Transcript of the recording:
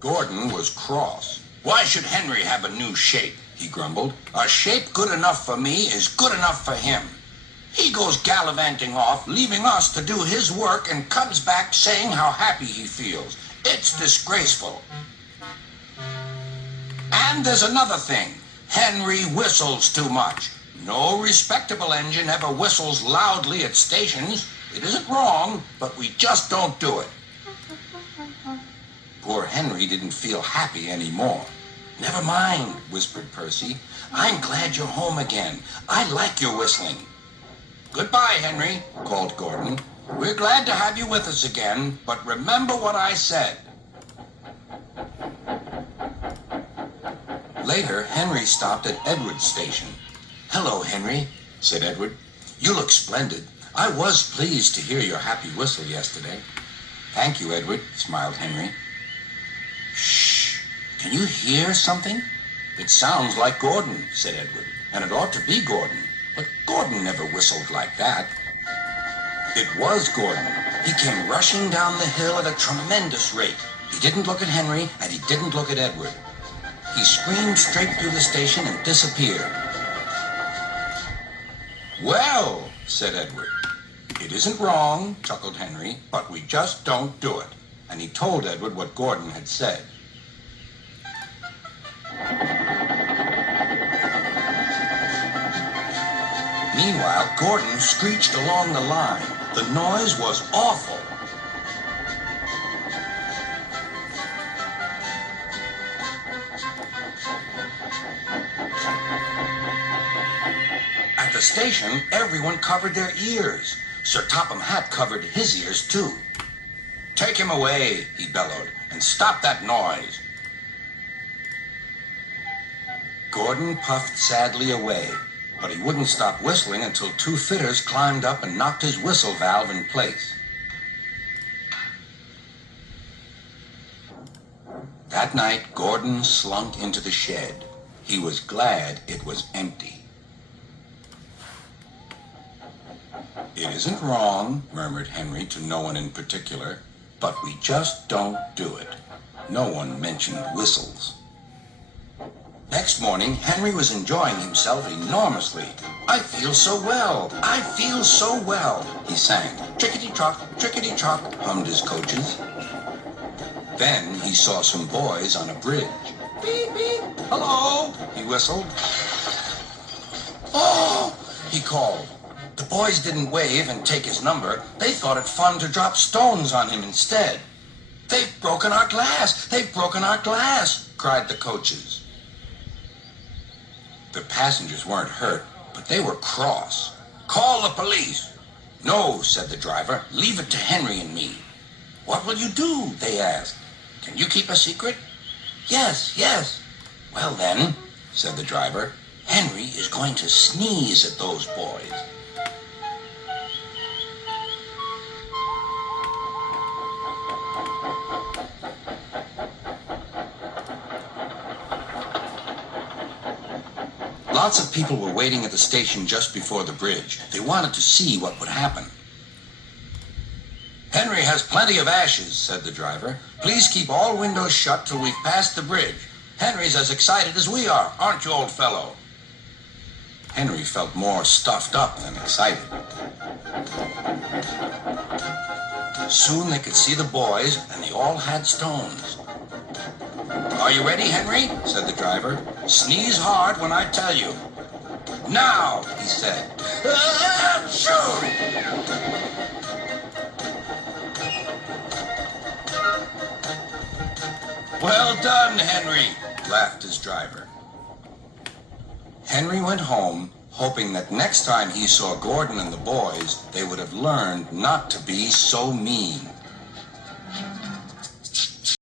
Gordon was cross. "Why should Henry have a new shape?" he grumbled. "A shape good enough for me is good enough for him. He goes gallivanting off, leaving us to do his work, and comes back saying how happy he feels. It's disgraceful. And there's another thing. Henry whistles too much. No respectable engine ever whistles loudly at stations. It isn't wrong, but we just don't do it." Poor Henry didn't feel happy anymore. "Never mind," whispered Percy. "I'm glad you're home again. I like your whistling." "Goodbye, Henry," called Gordon. "We're glad to have you with us again, but remember what I said." Later, Henry stopped at Edward's station. "Hello, Henry," said Edward. "You look splendid. I was pleased to hear your happy whistle yesterday." "Thank you, Edward," smiled Henry. "Shh! Can you hear something?" "It sounds like Gordon," said Edward, "and it ought to be Gordon. But Gordon never whistled like that." It was Gordon. He came rushing down the hill at a tremendous rate. He didn't look at Henry, and he didn't look at Edward. He screamed straight through the station and disappeared. "Well," said Edward. "It isn't wrong," chuckled Henry, "but we just don't do it." And he told Edward what Gordon had said. Meanwhile, Gordon screeched along the line. The noise was awful. At the station, everyone covered their ears. Sir Topham Hatt covered his ears, too. "Take him away," he bellowed, "and stop that noise." Gordon puffed sadly away, but he wouldn't stop whistling until two fitters climbed up and knocked his whistle valve in place. That night, Gordon slunk into the shed. He was glad it was empty. "It isn't wrong," murmured Henry to no one in particular, "but we just don't do it." No one mentioned whistles. Next morning, Henry was enjoying himself enormously. "I feel so well, I feel so well," he sang. "Chickadee-chock, chickadee-chock," hummed his coaches. Then he saw some boys on a bridge. "Beep, beep, hello," he whistled. "Oh," he called. The boys didn't wave and take his number. They thought it fun to drop stones on him instead. "They've broken our glass! They've broken our glass!" cried the coaches. The passengers weren't hurt, but they were cross. "Call the police." "No," said the driver. "Leave it to Henry and me." "What will you do?" they asked. "Can you keep a secret?" "Yes, yes." "Well then," said the driver, "Henry is going to sneeze at those boys." Lots of people were waiting at the station just before the bridge. They wanted to see what would happen. "Henry has plenty of ashes," said the driver. "Please keep all windows shut till we've passed the bridge. Henry's as excited as we are, aren't you, old fellow?" Henry felt more stuffed up than excited. Soon they could see the boys, and they all had stones. "Are you ready, Henry?" said the driver. "Sneeze hard when I tell you." "Now," he said. Achoo! "Well done, Henry," laughed his driver. Henry went home, hoping that next time he saw Gordon and the boys, they would have learned not to be so mean.